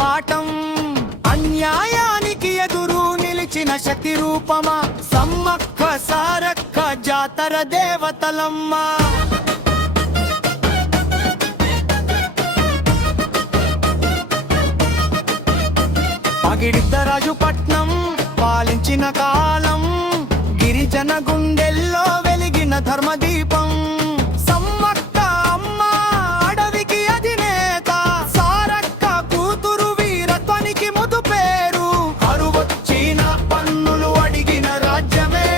పాఠం. అన్యాయానికి ఎదురు నిలిచిన శక్తి రూపమా సమ్మక్క సారక్క జాతర దేవతలమ్మ. పగిడిద్దరాజు పట్నం పాలించిన కాలం, గిరిజన గుండెల్లో వెలిగిన ధర్మదీపం. సమ్మక్క అమ్మ అడవికి అధినేత, సారక్క కూతురు వీరత్వానికి ముదు పేరు. అరువొచ్చిన పన్నులు అడిగిన రాజ్యమే,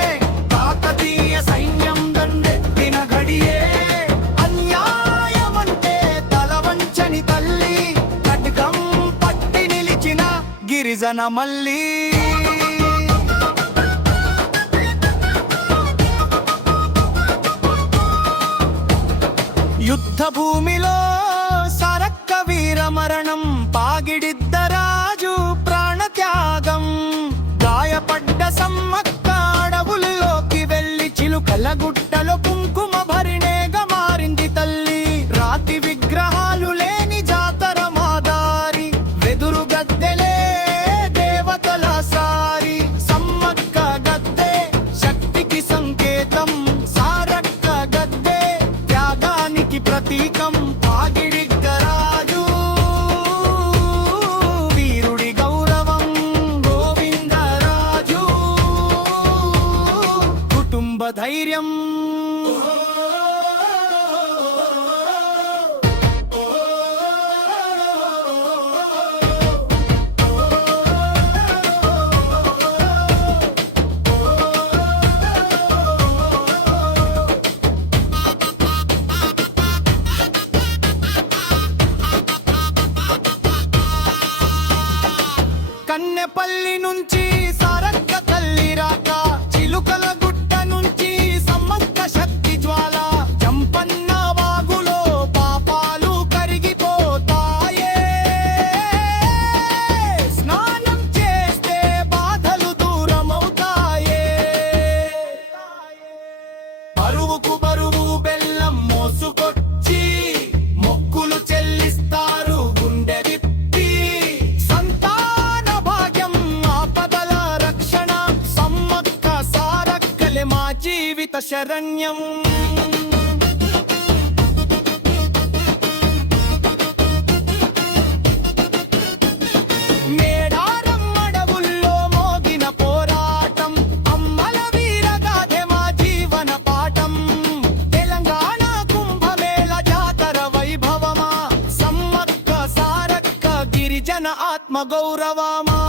కాకతీయ సైన్యం దండెత్తిన గడియే. అన్యాయమంటే తల వంచని తల్లి, ఖడ్గం పట్టి నిలిచిన గిరిజన మల్లి. యుద్ధ భూమిలో సారక్క వీర మరణం, పాగిడిద్దరాజు ప్రాణత్యాగం. గాయపడ్డ సమ్మక్క అడవుల్లోకి వెళ్లి చిలుకల గుట్టలో కుంకుమ భరిణేగా మారింది తల్లి. రాతి విగ్రహాలు లేని జాతర మాదారి, వెదురు గద్దెలే దేవతల సారి. సమ్మక్క గద్దె శక్తికి సంకేతం, సారక్క గద్దె త్యాగానికి ప్రతీకం. పాగిడిద్దరాజు వీరుడి గౌరవం, గోవిందరాజు కుటుంబ ధైర్యం. కన్నెపల్లి నుంచి సారక్క తల్లి రాక, చిలుకల గుట్ట నుంచి సమ్మక్క శక్తి జ్వాల. జంపన్న వాగులో పాపాలు కరిగిపోతాయే, స్నానం చేస్తే బాధలు దూరమవుతాయే. బరువుకు బరువు బెల్లం మోసుకొచ్చి మొక్కులు చెల్లిస్తారు గుండె విప్పి. సంతాన భాగ్యం ఆపదల రక్షణ, సమ్మక్క సారక్కలే మా జీవిత శరణ్యం. మేడారం అడవుల్లో మోగిన పోరాటం, అమ్మల వీరగాథే మా జీవన పాఠం. తెలంగాణ కుంభమేళ జాతర వైభవమా, సమ్మక్క సారక్క గిరిజన ఆత్మ గౌరవమా.